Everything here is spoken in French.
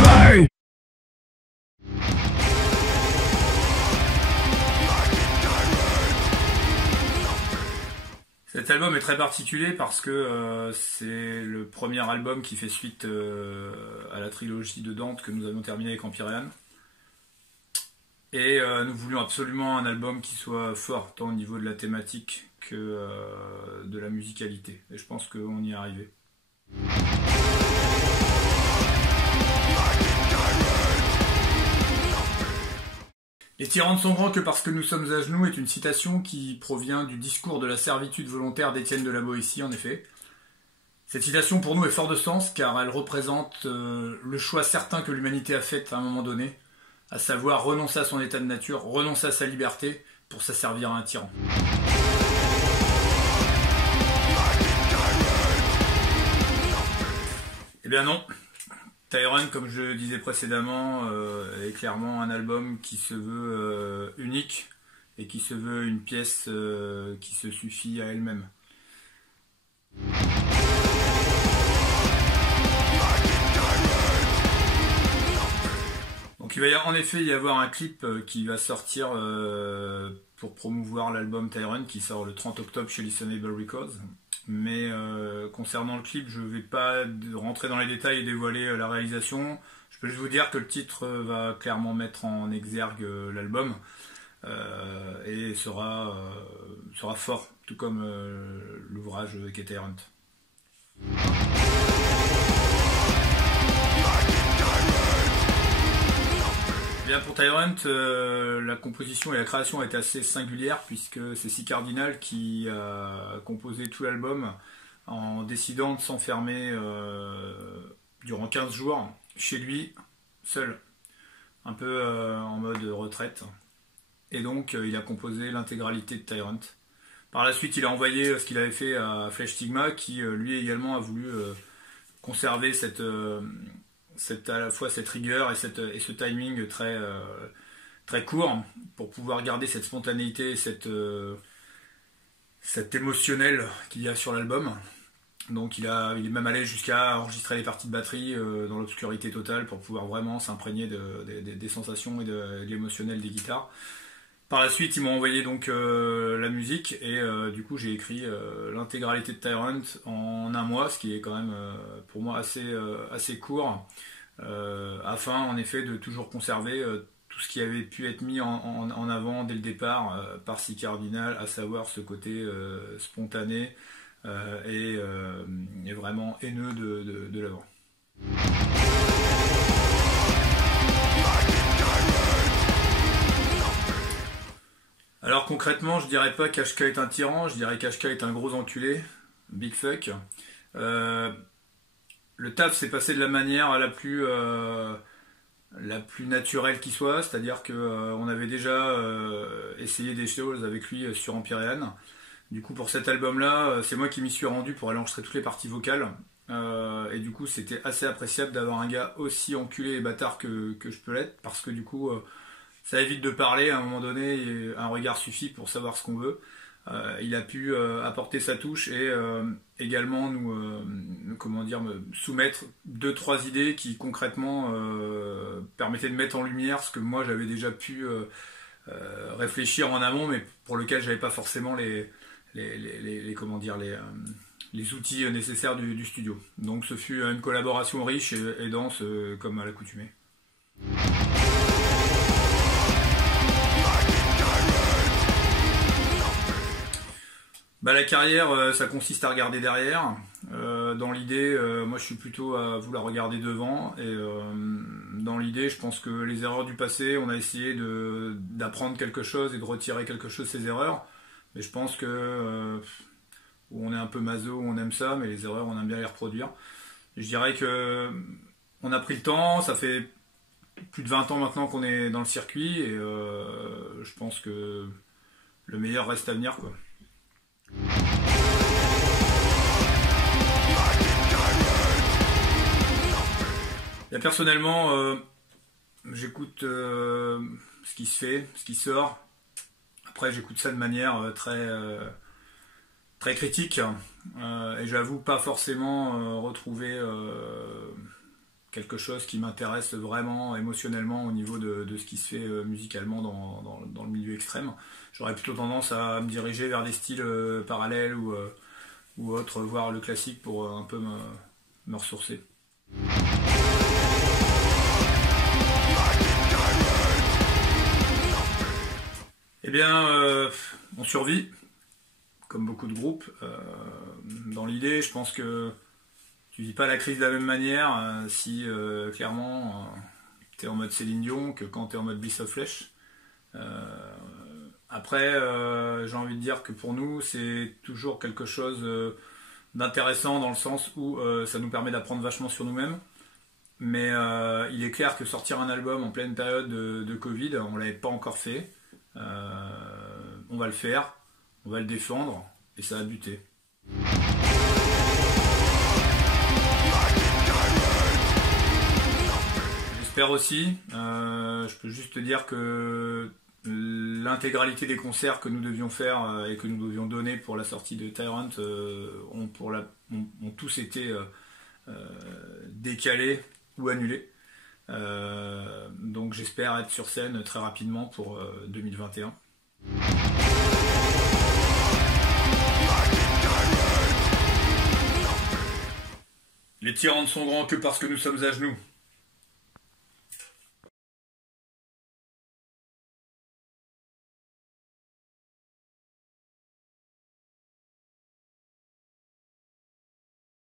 me. Cet album est très particulier parce que c'est le premier album qui fait suite à la trilogie de Dante que nous avions terminé avec Empyrean. Et nous voulions absolument un album qui soit fort, tant au niveau de la thématique que de la musicalité. Et je pense qu'on y est arrivé. Les tyrans ne sont grands que parce que nous sommes à genoux est une citation qui provient du discours de la servitude volontaire d'Étienne de la Boétie, en effet. Cette citation pour nous est fort de sens car elle représente le choix certain que l'humanité a fait à un moment donné, à savoir renoncer à son état de nature, renoncer à sa liberté pour s'asservir à un tyran. Eh bien non, Tyrant, comme je le disais précédemment, est clairement un album qui se veut unique et qui se veut une pièce qui se suffit à elle-même. Donc il va en effet y avoir un clip qui va sortir pour promouvoir l'album Tyrant qui sort le 30 octobre chez Listenable Records. Mais concernant le clip, je ne vais pas rentrer dans les détails et dévoiler la réalisation. Je peux juste vous dire que le titre va clairement mettre en exergue l'album et sera fort, tout comme l'ouvrage qu'est Tyrant. Bien pour Tyrant, la composition et la création a été assez singulière puisque c'est C Cardinal qui a composé tout l'album en décidant de s'enfermer durant 15 jours chez lui, seul, un peu en mode retraite. Et donc il a composé l'intégralité de Tyrant. Par la suite, il a envoyé ce qu'il avait fait à Flesh Stigma qui lui également a voulu conserver à la fois cette rigueur et ce timing très court pour pouvoir garder cette spontanéité et cet émotionnel qu'il y a sur l'album. Donc il est même allé jusqu'à enregistrer les parties de batterie dans l'obscurité totale pour pouvoir vraiment s'imprégner des sensations et de l'émotionnel des guitares. Par la suite, ils m'ont envoyé donc la musique et du coup j'ai écrit l'intégralité de Tyrant en un mois, ce qui est quand même pour moi assez court, afin en effet de toujours conserver tout ce qui avait pu être mis en avant dès le départ par C Cardinal, à savoir ce côté spontané et vraiment haineux de l'avant. Alors concrètement, je dirais pas qu'HK est un tyran, je dirais qu'HK est un gros enculé, big fuck. Le taf s'est passé de la manière la plus naturelle qui soit, c'est-à-dire qu'on avait déjà essayé des choses avec lui sur Empyrean. Du coup pour cet album-là, c'est moi qui m'y suis rendu pour aller enregistrer toutes les parties vocales. Et du coup c'était assez appréciable d'avoir un gars aussi enculé et bâtard que je peux l'être, parce que du coup ça évite de parler à un moment donné, et un regard suffit pour savoir ce qu'on veut. Il a pu apporter sa touche et également me soumettre 2-3 idées qui concrètement permettaient de mettre en lumière ce que moi j'avais déjà pu réfléchir en amont, mais pour lequel j'avais pas forcément les outils nécessaires du studio. Donc ce fut une collaboration riche et dense comme à l'accoutumée. La carrière, ça consiste à regarder derrière. Dans l'idée, moi je suis plutôt à vouloir regarder devant. Et dans l'idée, je pense que les erreurs du passé, on a essayé d'apprendre quelque chose et de retirer quelque chose de ces erreurs. Mais je pense que on est un peu maso, on aime ça, mais les erreurs, on aime bien les reproduire. Et je dirais que on a pris le temps, ça fait plus de 20 ans maintenant qu'on est dans le circuit, et je pense que le meilleur reste à venir, quoi. Et personnellement, j'écoute ce qui se fait, ce qui sort. Après, j'écoute ça de manière très critique, et j'avoue pas forcément retrouver quelque chose qui m'intéresse vraiment émotionnellement au niveau de ce qui se fait musicalement dans le milieu extrême. J'aurais plutôt tendance à me diriger vers des styles parallèles ou autres, voir le classique pour un peu me ressourcer. Eh bien, on survit, comme beaucoup de groupes. Dans l'idée, je pense que tu vis pas la crise de la même manière si clairement tu es en mode Céline Dion que quand tu es en mode Bliss of Flesh. Après, j'ai envie de dire que pour nous, c'est toujours quelque chose d'intéressant dans le sens où ça nous permet d'apprendre vachement sur nous-mêmes. Mais il est clair que sortir un album en pleine période de Covid, on l'avait pas encore fait. On va le faire, on va le défendre et ça va buter. J'espère aussi, je peux juste te dire que l'intégralité des concerts que nous devions faire et que nous devions donner pour la sortie de Tyrant ont tous été décalés ou annulés. Donc j'espère être sur scène très rapidement pour 2021. Les tyrans ne sont grands que parce que nous sommes à genoux.